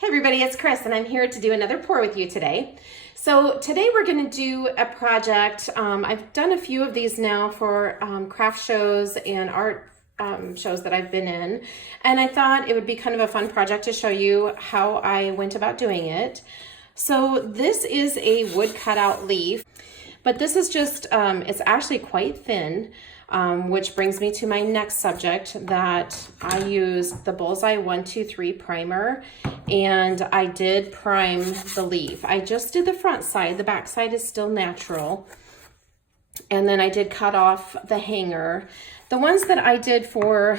Hey everybody, it's Chris and I'm here to do another pour with you today. So today we're going to do a project. I've done a few of these now for craft shows and art shows that I've been in, and I thought it would be kind of a fun project to show you how I went about doing it. So this is a wood cutout leaf, but this is just, it's actually quite thin. Which brings me to my next subject, that I used the Bullseye 123 primer, and I did prime the leaf. I just did the front side, the back side is still natural, and then I did cut off the hanger. The ones that I did for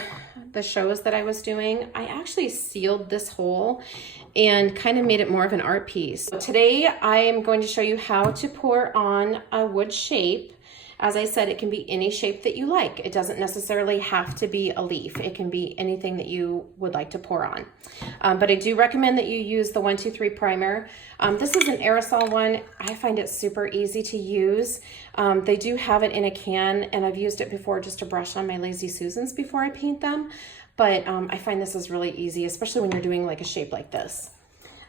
the shows that I was doing, I actually sealed this hole and kind of made it more of an art piece. So today I am going to show you how to pour on a wood shape. As I said, it can be any shape that you like. It doesn't necessarily have to be a leaf. It can be anything that you would like to pour on. But I do recommend that you use the 123 primer. This is an aerosol one. I find it super easy to use. They do have it in a can, and I've used it before just to brush on my Lazy Susans before I paint them. But I find this is really easy, especially when you're doing like a shape like this.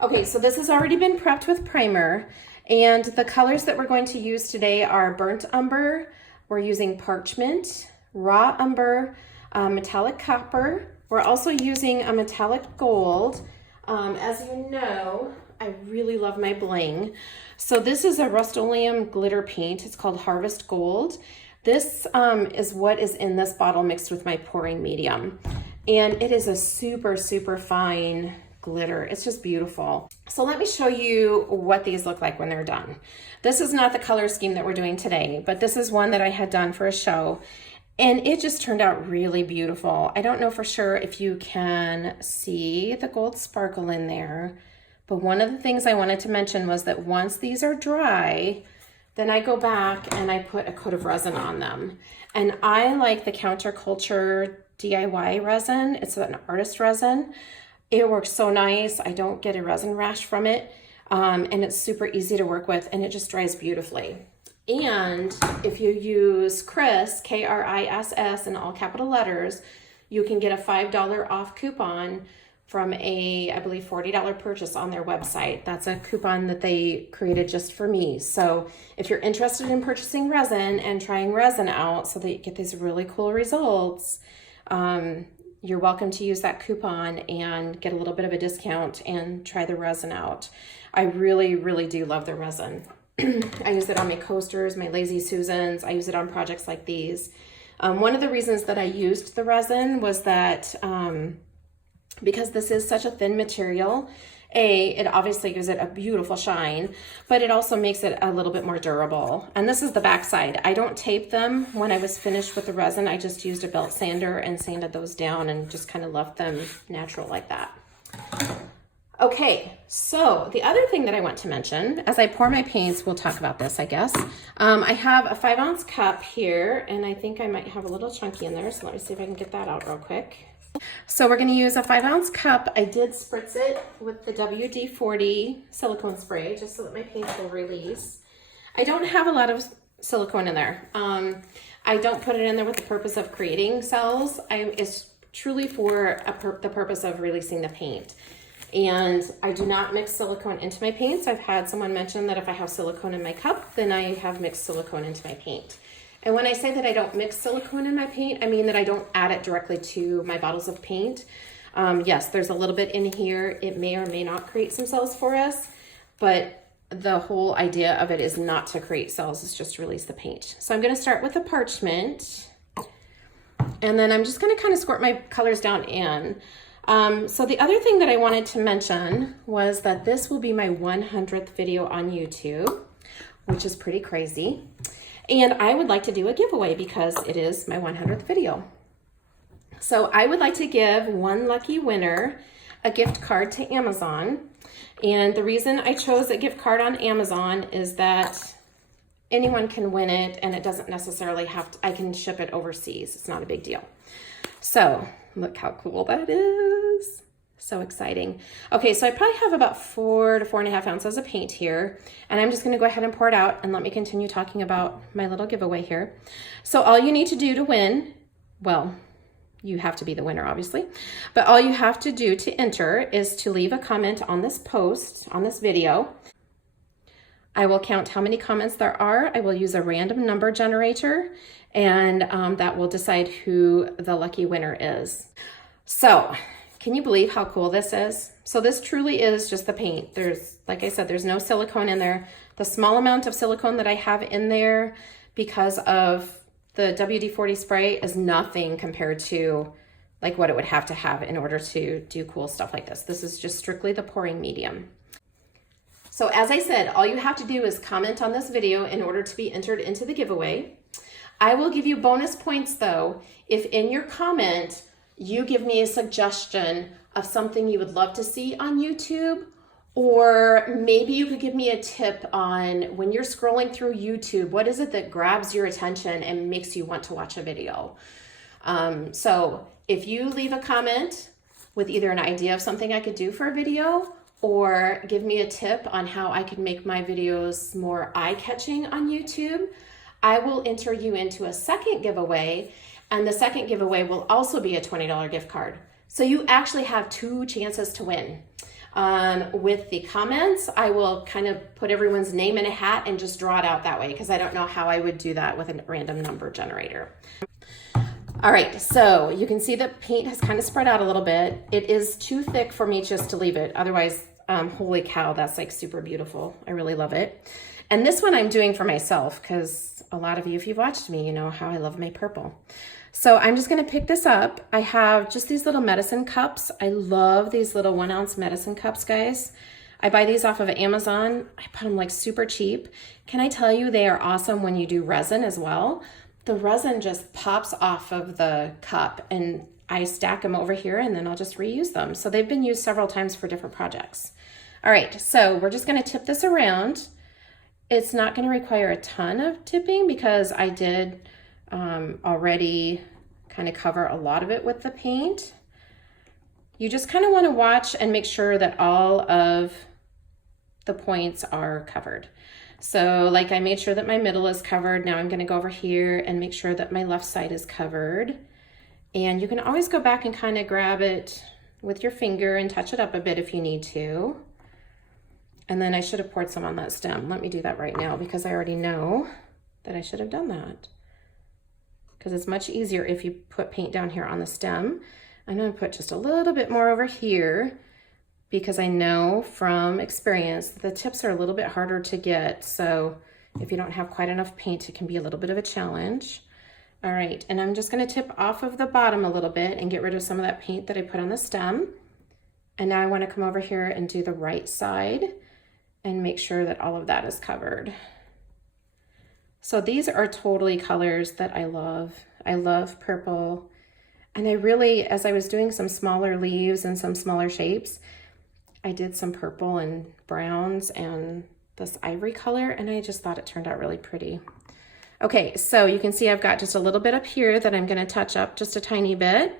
Okay, so this has already been prepped with primer. And the colors that we're going to use today are burnt umber, we're using parchment, raw umber, metallic copper. We're also using a metallic gold. As you know, I really love my bling. So this is a Rust-Oleum glitter paint. It's called Harvest Gold. This is what is in this bottle mixed with my pouring medium. And it is a super, super fine glitter. It's just beautiful. So let me show you what these look like when they're done. This is not the color scheme that we're doing today, but this is one that I had done for a show, and it just turned out really beautiful. I don't know for sure if you can see the gold sparkle in there, but one of the things I wanted to mention was that once these are dry, then I go back and I put a coat of resin on them. And I like the Counterculture DIY resin. It's an artist resin. It works so nice. I don't get a resin rash from it, and it's super easy to work with, and it just dries beautifully. And if you use Chris, K-R-I-S-S in all capital letters, you can get a $5 off coupon from a, I believe, $40 purchase on their website. That's a coupon that they created just for me. So if you're interested in purchasing resin and trying resin out so that you get these really cool results, you're welcome to use that coupon and get a little bit of a discount and try the resin out. I really, really do love the resin. I use it on my coasters, my Lazy Susans. I use it on projects like these. One of the reasons that I used the resin was that because this is such a thin material, it obviously gives it a beautiful shine, but it also makes it a little bit more durable. And this is the back side. I don't tape them when I was finished with the resin. I just used a belt sander and sanded those down and just kind of left them natural like that. Okay, so the other thing that I want to mention, as I pour my paints, we'll talk about this, I guess. I have a 5-ounce cup here, and I think I might have a little chunky in there, so let me see if I can get that out real quick. So we're going to use a 5-ounce cup. I did spritz it with the WD-40 silicone spray just so that my paints will release. I don't have a lot of silicone in there. I don't put it in there with the purpose of creating cells. It's truly for the purpose of releasing the paint. And I do not mix silicone into my paints. I've had someone mention that if I have silicone in my cup, then I have mixed silicone into my paint. And when I say that I don't mix silicone in my paint, I mean that I don't add it directly to my bottles of paint. Yes, there's a little bit in here. It may or may not create some cells for us, but the whole idea of it is not to create cells, it's just to release the paint. So I'm gonna start with the parchment, and then I'm just gonna kind of squirt my colors down in. So the other thing that I wanted to mention was that this will be my 100th video on YouTube, which is pretty crazy. And I would like to do a giveaway because it is my 100th video. So I would like to give one lucky winner a gift card to Amazon. And the reason I chose a gift card on Amazon is that anyone can win it, and it doesn't necessarily have to, I can ship it overseas. It's not a big deal. So look how cool that is. So exciting. Okay, so I probably have about 4 to 4.5 ounces of paint here, and I'm just gonna go ahead and pour it out, and let me continue talking about my little giveaway here. So all you need to do to win, well, you have to be the winner, obviously. But all you have to do to enter is to leave a comment on this post, on this video. I will count how many comments there are. I will use a random number generator, and that will decide who the lucky winner is. So, can you believe how cool this is? So this truly is just the paint. There's, like I said, there's no silicone in there. The small amount of silicone that I have in there because of the WD-40 spray is nothing compared to like what it would have to have in order to do cool stuff like this. This is just strictly the pouring medium. So as I said, all you have to do is comment on this video in order to be entered into the giveaway. I will give you bonus points though, if in your comment, you give me a suggestion of something you would love to see on YouTube, or maybe you could give me a tip on when you're scrolling through YouTube, what is it that grabs your attention and makes you want to watch a video? So if you leave a comment with either an idea of something I could do for a video, or give me a tip on how I could make my videos more eye-catching on YouTube, I will enter you into a second giveaway, and the second giveaway will also be a $20 gift card. So you actually have 2 chances to win. With the comments, I will kind of put everyone's name in a hat and just draw it out that way, because I don't know how I would do that with a random number generator. All right, so you can see that paint has kind of spread out a little bit. It is too thick for me just to leave it. Otherwise, holy cow, that's like super beautiful. I really love it. And this one I'm doing for myself because a lot of you, if you've watched me, you know how I love my purple. So I'm just gonna pick this up. I have just these little medicine cups. I love these little 1 ounce medicine cups, guys. I buy these off of Amazon. I bought them like super cheap. Can I tell you, they are awesome when you do resin as well. The resin just pops off of the cup, and I stack them over here and then I'll just reuse them. So they've been used several times for different projects. All right, so we're just gonna tip this around. It's not gonna require a ton of tipping because I did already kind of cover a lot of it with the paint. You just kind of want to watch and make sure that all of the points are covered. So like I made sure that my middle is covered. Now I'm going to go over here and make sure that my left side is covered. And you can always go back and kind of grab it with your finger and touch it up a bit if you need to. And then I should have poured some on that stem. Let me do that right now because I already know that I should have done that. Because it's much easier if you put paint down here on the stem. I'm going to put just a little bit more over here because I know from experience that the tips are a little bit harder to get. So if you don't have quite enough paint, it can be a little bit of a challenge. All right, and I'm just going to tip off of the bottom a little bit and get rid of some of that paint that I put on the stem. And now I want to come over here and do the right side and make sure that all of that is covered. So these are totally colors that I love. I love purple. And I really, as I was doing some smaller leaves and some smaller shapes, I did some purple and browns and this ivory color, and I just thought it turned out really pretty. Okay, so you can see I've got just a little bit up here that I'm gonna touch up just a tiny bit.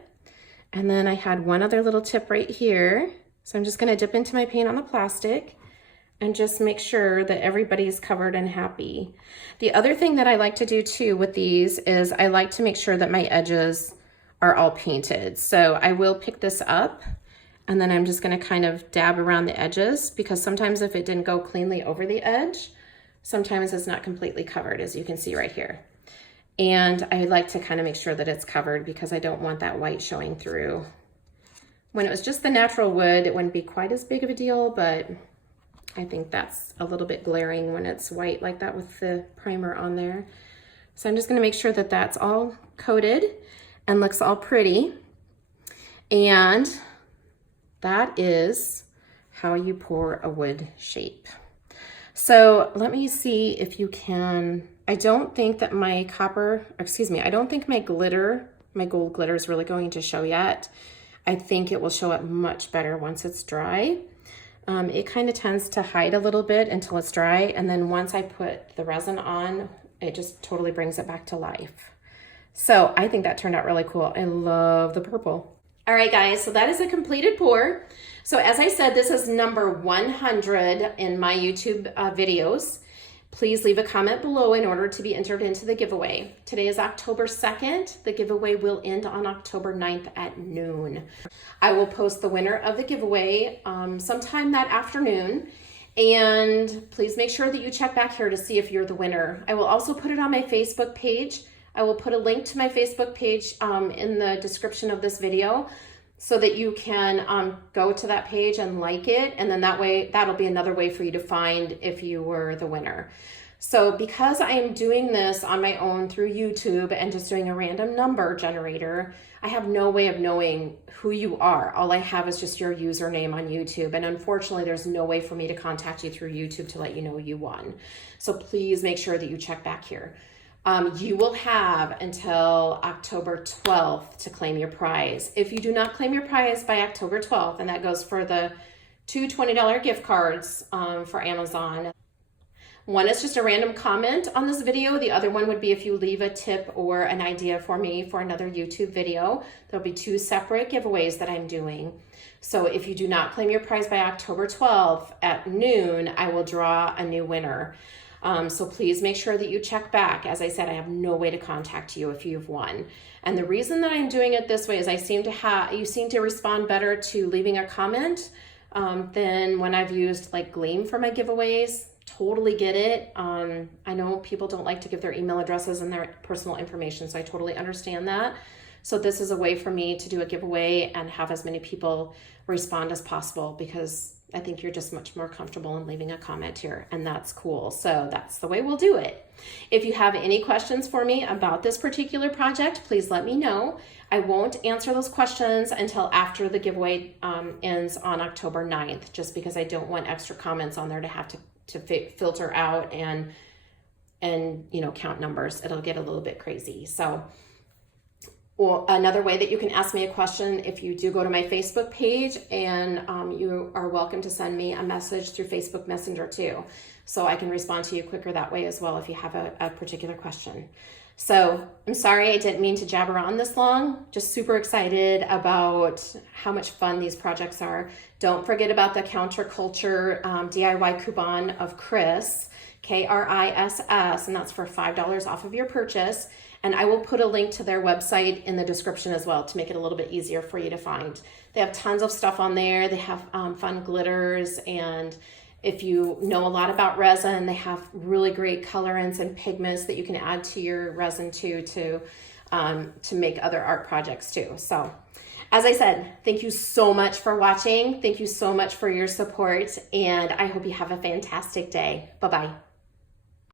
And then I had one other little tip right here. So I'm just gonna dip into my paint on the plastic and just make sure that everybody's covered and happy. The other thing that I like to do too with these is I like to make sure that my edges are all painted. So I will pick this up and then I'm just gonna kind of dab around the edges because sometimes if it didn't go cleanly over the edge, sometimes it's not completely covered, as you can see right here. And I like to kind of make sure that it's covered because I don't want that white showing through. When it was just the natural wood, it wouldn't be quite as big of a deal, but I think that's a little bit glaring when it's white like that with the primer on there. So I'm just gonna make sure that that's all coated and looks all pretty. And that is how you pour a wood shape. So let me see if you can, I don't think that my I don't think my gold glitter is really going to show yet. I think it will show up much better once it's dry. It kind of tends to hide a little bit until it's dry, and then once I put the resin on, it just totally brings it back to life. So I think that turned out really cool. I love the purple. All right, guys, so that is a completed pour. So as I said, this is number 100 in my YouTube videos. Please leave a comment below in order to be entered into the giveaway. Today is October 2nd. The giveaway will end on October 9th at noon. I will post the winner of the giveaway sometime that afternoon. And please make sure that you check back here to see if you're the winner. I will also put it on my Facebook page. I will put a link to my Facebook page in the description of this video so that you can go to that page and like it. And then that way, that'll be another way for you to find if you were the winner. So because I am doing this on my own through YouTube and just doing a random number generator, I have no way of knowing who you are. All I have is just your username on YouTube. And unfortunately, there's no way for me to contact you through YouTube to let you know you won. So please make sure that you check back here. You will have until October 12th to claim your prize. If you do not claim your prize by October 12th, and that goes for the two $20 gift cards for Amazon. One is just a random comment on this video. The other one would be if you leave a tip or an idea for me for another YouTube video. There'll be two separate giveaways that I'm doing. So if you do not claim your prize by October 12th at noon, I will draw a new winner. So please make sure that you check back. As I said, I have no way to contact you if you've won. And the reason that I'm doing it this way is you seem to respond better to leaving a comment than when I've used like Gleam for my giveaways. Totally get it. I know people don't like to give their email addresses and their personal information, so I totally understand that. So this is a way for me to do a giveaway and have as many people respond as possible, because I think you're just much more comfortable in leaving a comment here, and that's cool. So that's the way we'll do it. If you have any questions for me about this particular project, please let me know. I won't answer those questions until after the giveaway ends on October 9th, just because I don't want extra comments on there to have to filter out and count numbers. It'll get a little bit crazy. So another way that you can ask me a question, if you do go to my Facebook page, and you are welcome to send me a message through Facebook Messenger too. So I can respond to you quicker that way as well if you have a particular question. So I'm sorry I didn't mean to jabber on this long. Just super excited about how much fun these projects are. Don't forget about the Counterculture DIY coupon of Chris, K-R-I-S-S, and that's for $5 off of your purchase. And I will put a link to their website in the description as well to make it a little bit easier for you to find. They have tons of stuff on there. They have fun glitters, and if you know a lot about resin, they have really great colorants and pigments that you can add to your resin too to make other art projects too. So as I said, thank you so much for watching. Thank you so much for your support, and I hope you have a fantastic day. Bye-bye.